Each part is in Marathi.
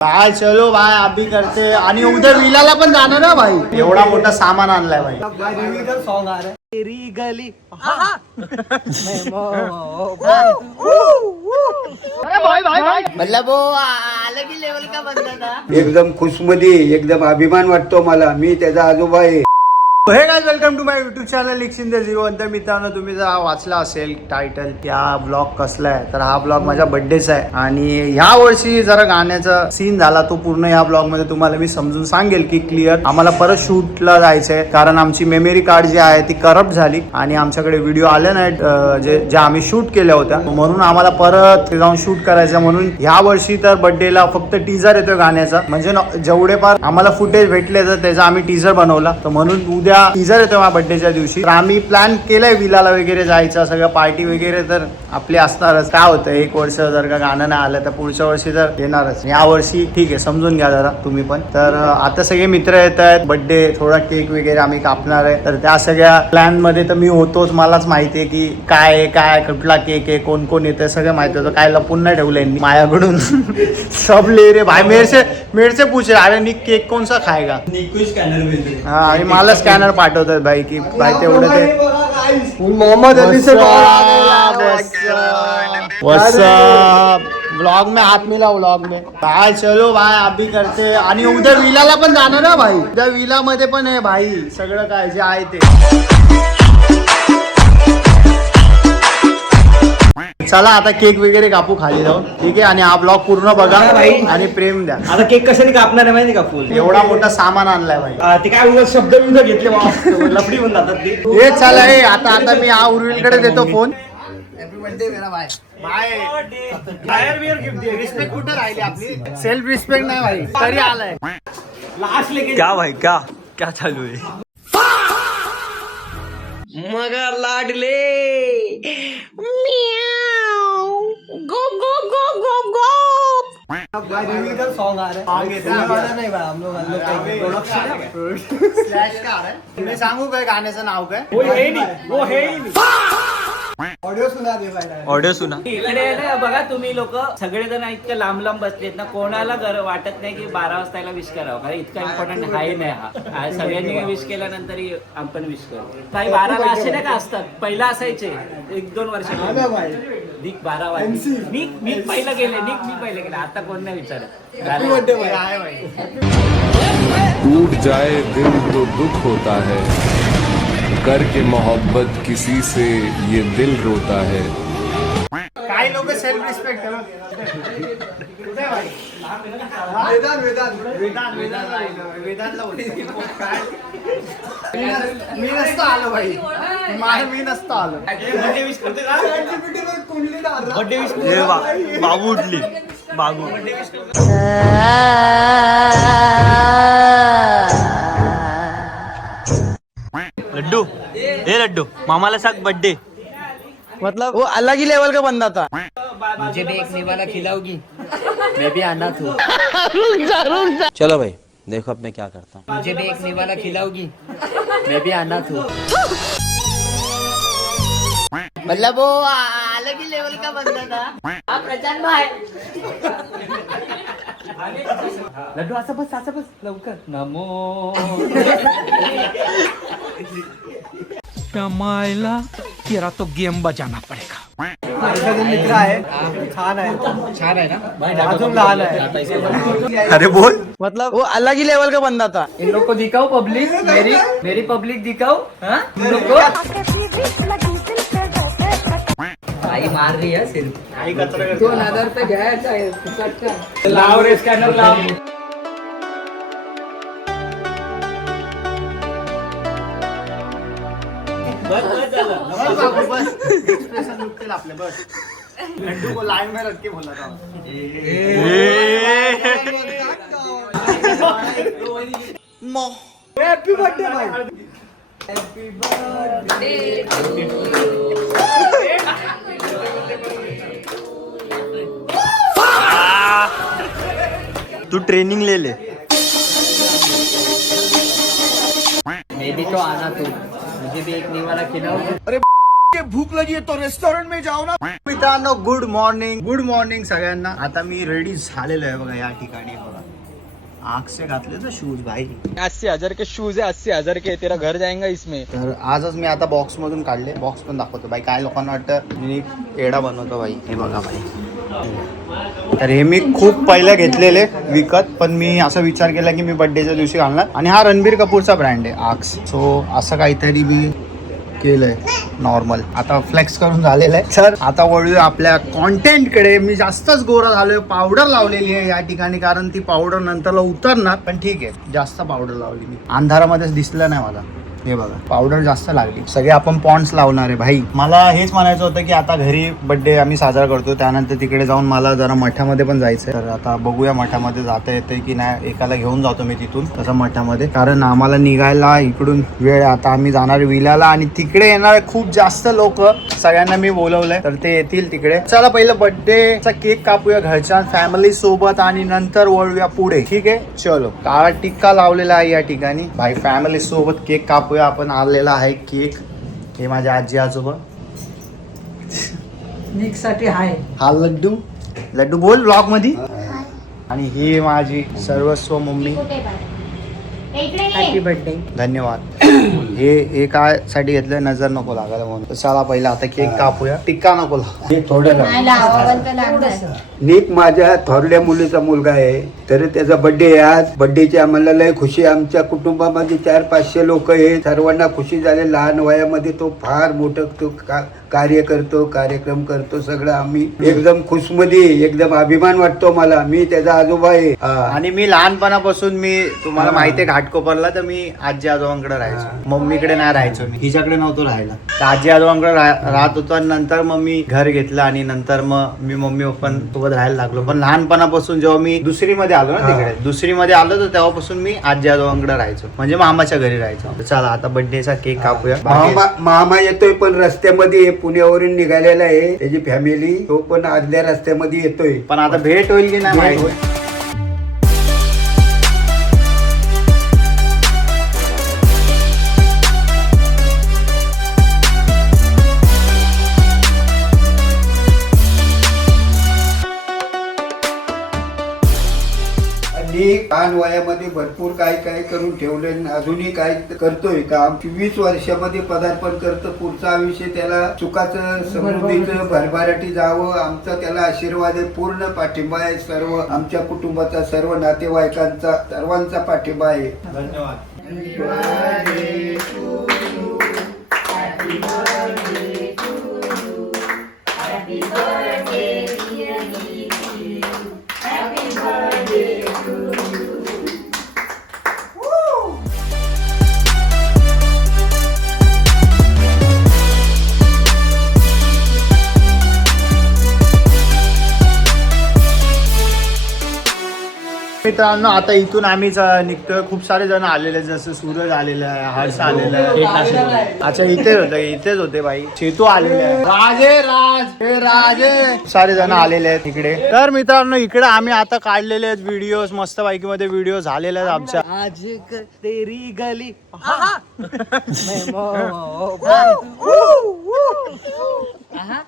भाई चलो भाई अभी करते आणि उद्या विलाला पण जाणार ना भाई. एवढा मोठा सामान आणलाय भाई. सॉन्ग आ रहा है तेरी गली मतलब अलग ही लेवल का बंदा था. एकदम खुशमधी एकदम अभिमान वाटतो मला. मी त्याचा आजोबा आहे. Hey guys welcome to my YouTube channel XIN0. तर मित्रांनो तुम्ही जर वाचला असेल टायटल की हा ब्लॉग कसला आहे, तर हा ब्लॉग माझ्या बर्थडेचा आहे. आणि ह्या वर्षी जरा गाण्याचा सीन झाला तो पूर्ण या ब्लॉग मध्ये तुम्हाला मी समजून सांगेल की क्लिअर. आम्हाला परत शूटला जायचंय कारण आमची मेमरी कार्ड जी आहे ती करप्ट झाली आणि आमच्याकडे व्हिडिओ आले नाहीत जे आम्ही शूट केल्या होत्या. म्हणून आम्हाला परत जाऊन शूट करायचं. म्हणून ह्या वर्षी तर बर्थडेला फक्त टीजर येतोय गाण्याचा. म्हणजे जेवढे फार आम्हाला फुटेज भेटले तर त्याचा आम्ही टीजर बनवला. तर म्हणून उद्या टीजर येतो माझ्या बर्थडेच्या दिवशी. तर आम्ही प्लॅन केलंय विलाला वगैरे जायचं, सगळं पार्टी वगैरे तर आपली असणारच. काय होतं एक वर्ष जर का गाणं नाही आलं तर पुढच्या वर्षी तर येणारच. या वर्षी ठीक आहे, समजून घ्या जरा तुम्ही पण. तर आता सगळे मित्र येत आहेत, बर्थडे थोडा केक वगैरे आम्ही कापणार आहे. तर त्या सगळ्या प्लॅन मध्ये तर मी होतोच. मलाच माहिती आहे की काय काय कुठला केक आहे, कोण कोण येतं सगळं माहिती होतं. काय लपून नाही ठेवलंय माझ्याकडून. सब ले रे भाई मेरे से पूछ रहे अरे निक केक कौन सा खाएगा. हा आणि मला स्कॅनर पाठवतात भाई की भाई तेवढं ते मोहम्मद अली से व्लॉग में हाथ मिला व्लॉग में. भाई चलो भाई अभी करते. आणि उद्या विलाला पण जाणार ना भाई. उद्या विला मध्ये पण आहे भाई सगळं काय जे आहे ते. चला आता केक वगैरे कापू खाली जाऊन, ठीक आहे. आणि हा ब्लॉग पूर्ण बघा आणि प्रेम द्या. आता केक कशाने कापणार आहे माहिती का? फुल एवढा मोठा सामान आणलाय भाई. ते काय उगाच शब्द बिंद घेतले लफडी होऊन जातात ते. हे चला हे आता मी हा उर्विलकडे देतो फोन. रिस्पेक्ट कुठे राहिली आपली? सेल्फ रिस्पेक्ट नाही भाई तरी आलाय. लास्ट लेके क्या भाई क्या चालू है? मगर लाडले गो गो गो गो गो सॉन्ग आ रहा है. नहीं भाई हम लोग स्लॅश का आहे? तुम्ही सांगू काय गाण्याचं नाव काय? वो है ही नहीं. ऑडिओ सुना दे भाई. ऑडिओ सुना. इकडे ना बघा तुम्ही लोक सगळेजण इतकं लांब लांब बसलेत ना, कोणाला वाटत नाही की 12 वाजता याला विश करावं. कारण इतका इम्पॉर्टंट आहे नाही हा. सगळ्यांनी विश केल्यानंतर आपण विश करू. काही 12ला असे नाही का असतात, पहिला असायचे 1-2 वर्ष. 12 वाजता मी पहिलं गेले आता कोण नाही विचारत. टूट जाए दिल तो दुख होता है, करके मोहब्बत किसी से ये दिल रोता है. काही लोक सेल्फ रिस्पेक्ट मी नसतो आलो भाई. मी नसतो आलो. बाबू उठली बाबू. लड्डू मामाला सांग बर्थडे. मतलब वो अलग ही लेवल का बंदा था. मुझे भी एक निवाला खिलाओगी? मैं भी आना था. चलो भाई देखो अब मैं क्या करता हूँ. मुझे भी एक निवाला खिलाओगी? मैं भी आना था. मतलब वो अलग ही लेवल का बंदा था. हा प्रचंड आहे. लड्डू असं बस लवकर. नमो कमायला तेरा तो गेम बजाना पड़ेगा. मित्र आहे छान आहे ना. अजून लहान आहे. अरे बोल. मतलब वो अलग ही लेवल का बंदा था. इन लोग को दिखाओ पब्लिक. मेरी पब्लिक दिखाओ. हाँ इन लोग को भाई मार रही है सिर्फ 2000 रुपये घ्यायचा आहे फुकटचा. लाव रे स्कॅनर लाव. बस एक्सप्रेशन लुकतील आपले बस. लड्डू को लाइन में रख के बोला था. हॅपी बर्थडे भाई. तू ट्रेनिंग ले ले. मैं भी तो आना तू. मुझे भी एक निवाला खिलाओ. भूक लगी तो रेस्टॉरंट में जाओ ना. मित्रांनो गुड मॉर्निंग सगळ्यांना. आता मी रेडी झालेलो आहे बघा. या ठिकाणी बघा आग से घातले तर शूज भाई 80,000 के शूज है, 80,000 के. तेरा घर जाएगा इसमें. तर आजच मी आता बॉक्स मधून काढले. बॉक्स पण दाखवतो भाई. काय लोकांना वाटतं मी एडा बनवतो भाई. हे बघा भाई. तर हे मी खूप पहिले घेतलेले विकत, पण मी असा विचार केला की मी बर्थडेच्या दिवशी घालणार. आणि हा रणबीर कपूरचा ब्रँड आहे आक्स. सो असं काहीतरी मी केलंय नॉर्मल. आता फ्लेक्स करून झालेलं आहे. सर आता वळूया आपल्या कॉन्टेंट कडे. मी जास्तच गोरा झालोय. पावडर लावलेली आहे या ठिकाणी, कारण ती पावडर नंतरला उतरणार. पण ठीक आहे, जास्त पावडर लावली मी. अंधारामध्येच दिसलं नाही मला. हे बघा पावडर जास्त लागली. सगळे आपण पॉन्ड्स लावणार आहे भाई. मला हेच म्हणायचं होतं की आता घरी बर्थडे आम्ही साजरा करतो, त्यानंतर तिकडे जाऊन मला जरा मठामध्ये पण जायचंय. तर आता बघूया मठामध्ये जाता येतंय की नाही. एकाला घेऊन जातो मी तिथून तसं मठामध्ये, कारण आम्हाला निघायला इकडून वेळ. आता आम्ही जाणार विल्याला आणि तिकडे येणार खूप जास्त लोक. सगळ्यांना मी बोलवलंय तर ते येतील तिकडे. चला पहिलं बर्थडेचा केक कापूया घरच्या फॅमिली सोबत आणि नंतर वळूया पुढे. ठीक आहे चलो. काळा टिक्का लावलेला आहे या ठिकाणी भाई. फॅमिली सोबत केक कापूया आपण. आलेला आहे केक. हे माझ्या आजी आजोबा. साठी हाय. हा लड्डू बोल ब्लॉग मध्ये. आणि ही माझी सर्वस्व मम्मी. Happy birthday. धन्यवाद. हे काय साठी घेतलं नजर नको लागायला म्हणून. तर चला पहिला आता केक कापूया. टिक्का नको हे थोडं नीक माझ्या थोरल्या मुलीचा मुलगा आहे, तर त्याचा बर्थडे आहे आज. बर्थडेची आम्हाला लय खुशी. आमच्या कुटुंबामध्ये 400-500 लोक आहेत. सर्वांना खुशी झाली. लहान वयामध्ये तो फार मोठं तो कार्य करतो, कार्यक्रम करतो. सगळं आम्ही एकदम खुशमध्ये, एकदम अभिमान वाटतो मला. मी त्याचा आजोबा आहे. आणि मी लहानपणापासून मी तुम्हाला माहिती आहे घाटकोपरला तर मी आजी आजोबांकडे राहायचो. मम्मीकडे नाही राहायचो मी. हिच्याकडे नव्हतो राहायला. तर आजी आजोबांकडे राहत होतो. आणि नंतर मग मी घर घेतलं आणि नंतर मग मी मम्मी पप्पांसोबत राहायला लागलो. पण लहानपणापासून जेव्हा मी दुसरीमध्ये आलो ना, तिकडे दुसरीमध्ये आलो तर तेव्हापासून मी आजी आजोबांकडे राहायचो, म्हणजे मामाच्या घरी राहायचो. चला आता बर्थडेचा केक कापूया. मामा येतोय पण रस्त्यामध्ये पुण्यावरून निघालेला आहे. त्याची फॅमिली. तो पण आदल्या रस्त्यामध्ये येतोय. पण आता भेट होईल की नाही माहिती. लहान वयामध्ये भरपूर काय काय करून ठेवले. अजूनही काय करतोय काम. 20 वर्षामध्ये पदार्पण करतं. पुढचं आयुष्य त्याला सुखाचं समृद्धीचं भरभराटी जावं. आमचा त्याला आशीर्वाद आहे. पूर्ण पाठिंबा आहे. सर्व आमच्या कुटुंबाचा, सर्व नातेवाईकांचा, सर्वांचा पाठिंबा आहे. धन्यवाद. मित्रांनो आता इथून आम्हीच निघतोय. खूप सारे जण आलेले, जसं सूरज आलेला आहे, हर्ष आलेला आहे. अच्छा इथेच होते भाई. चेतू आलेले आहे. राजे सारे जण आलेले आहेत इकडे. तर मित्रांनो इकडे आम्ही आता काढलेले आहेत व्हिडिओ. मस्त पैकी मध्ये व्हिडिओ झालेले आहेत आमच्या. आज तेरी गली.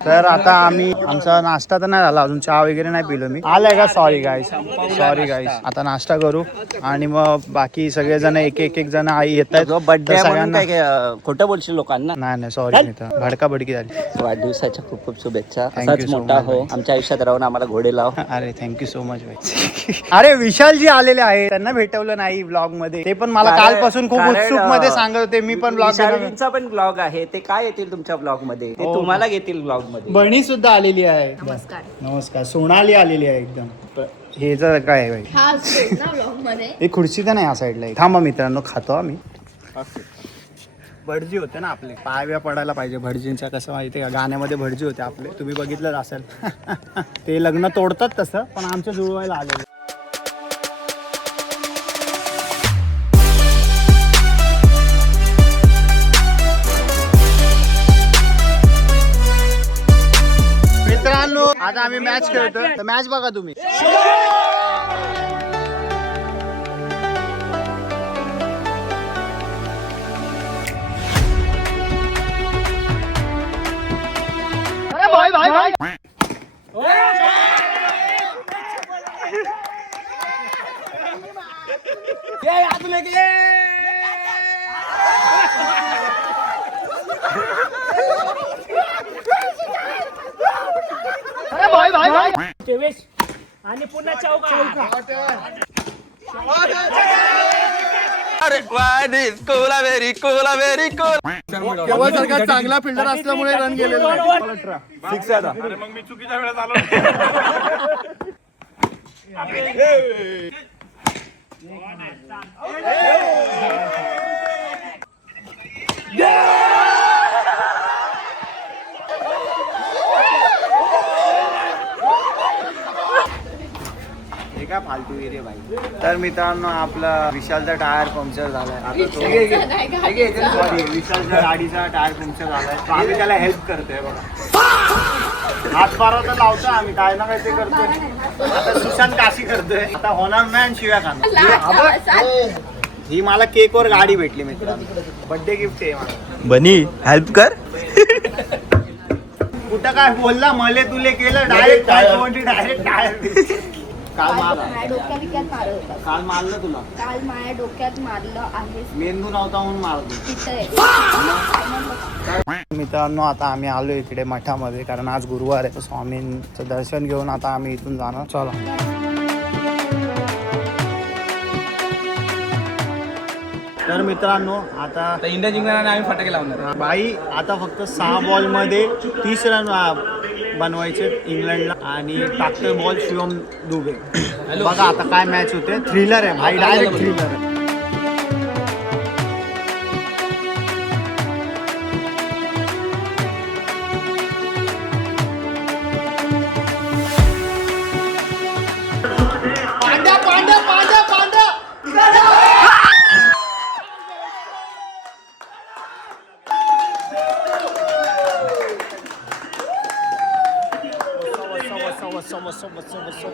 तर आता आम्ही आमचा नाश्ता तर नाही झाला अजून. चहा वगैरे नाही पिलो मी. आलाय का? सॉरी गाईस. आता नाश्ता करू आणि मग बाकी सगळे जण एक जण आई येत आहेत. बर्थडे सगळ्यांना खोटं बोलशील लोकांना. नाही सॉरी भडकाबडकी झाली. वाढदिवसाच्या खूप खूप शुभेच्छा. Thank you असाच so मोठा much, हो. आमच्या आयुष्यात राहून आम्हाला घोडे लाव. अरे थँक्यू सो मच भाई. अरे विशालजी आलेले आहे. त्यांना भेटवलं नाही ब्लॉग मध्ये. ते पण मला कालपासून खूप उत्सुक मध्ये सांगत होते. मी पण ब्लॉग विशालजींचा पण ब्लॉग आहे. ते काय येतील तुमच्या ब्लॉग मध्ये, ते तुम्हाला घेतील ब्लॉग मध्ये. बहिणी सुद्धा आलेली आहे. नमस्कार. सोनाली आलेली आहे एकदम. हे जर काय आहे भाई. ही खुर्ची तर नाही या साईडला. थांबा मित्रांनो खातो आम्ही. भटजी होते ना आपले. पायव्या पडायला पाहिजे भटजींच्या. कसं माहिती का गाण्यामध्ये भटजी होते आपले. तुम्ही बघितलंच असेल. ते लग्न तोडतात तसं, पण आमच्या जुळवायला आलेले. मित्रांनो आता आम्ही मॅच खेळतो. तर मॅच बघा तुम्ही. आणि पुन्हा चौका अरे वेरी कूल चांगला फिल्डर असल्यामुळे रन गेलेला काय फालतू रे भाई. तर मित्रांनो आपला विशालचा टायर पंक्चर झालाय आता तो सॉरी विशालच्या गाडीचा टायर पंक्चर झालाय तो आम्ही त्याला हेल्प करतोय बघा. हातभार तर लावतोय आम्ही काय ना काय ते करतोय. आता सुशांत काशी करतोय आता होणार मॅन शिव्या खाणार. ही मला केक वर गाडी भेटली मित्रांनो बर्थडे गिफ्ट आहे मला. बनी हेल्प कर. कुठं काय बोलला मले तुले केलं डायरेक्ट डायरेक्ट टायर. काल मारलं तुला काल माझ्या डोक्यात मारलं आहे. मेंदू नव्हता म्हणून मारतो. मित्रांनो आता आम्ही आलो इकडे मठामध्ये कारण आज गुरुवार आहे. स्वामींचं दर्शन घेऊन आता आम्ही इथून जाणार. चला तर मित्रांनो आता इंडिया जिंकणार आणि आम्ही फटाके लावणार. बाई आता फक्त 6 बॉल मध्ये 30 रन बनवायचे इंग्लंडला आणि टाकतोय बॉल शिवम दुबे. बघा आता काय मॅच होते. थ्रिलर आहे भाई डायरेक्ट थ्रिलर आहे.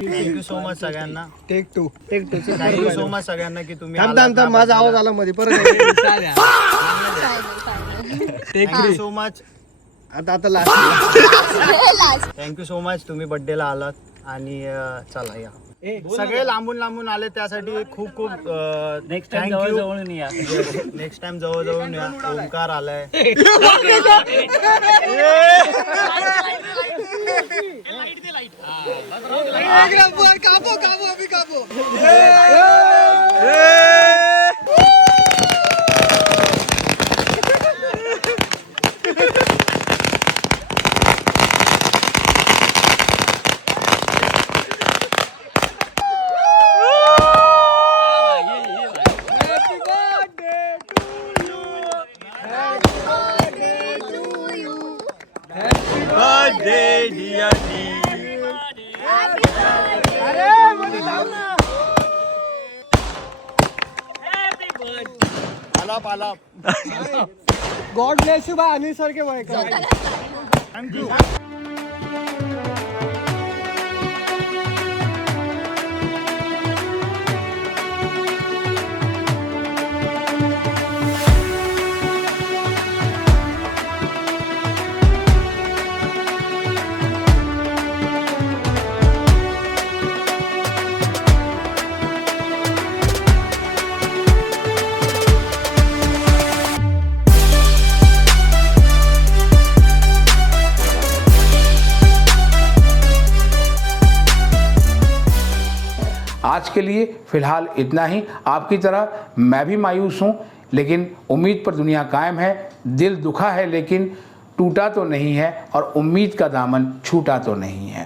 थँक्यू सो मच सगळ्यांना. Take two thank you so much सगळ्यांना की तुम्ही माझा आवाज आला मध्ये परत. Thank you so much. आता लास्ट थँक्यू सो मच तुम्ही बर्थडेला आलात आणि चला या सगळे लांबून लांबून आले त्यासाठी खूप खूप नेक्स्ट टाइम जवळ या. नेक्स्ट टाइम जवळ या. ओंकार आलाय. God bless you bye Anil sir के बाय. थँक्यू. आज के लिए फिलहाल इतना ही. आपकी तरह मैं भी मायूस हूँ लेकिन उम्मीद पर दुनिया कायम है. दिल दुखा है लेकिन टूटा तो नहीं है और उम्मीद का दामन छूटा तो नहीं है.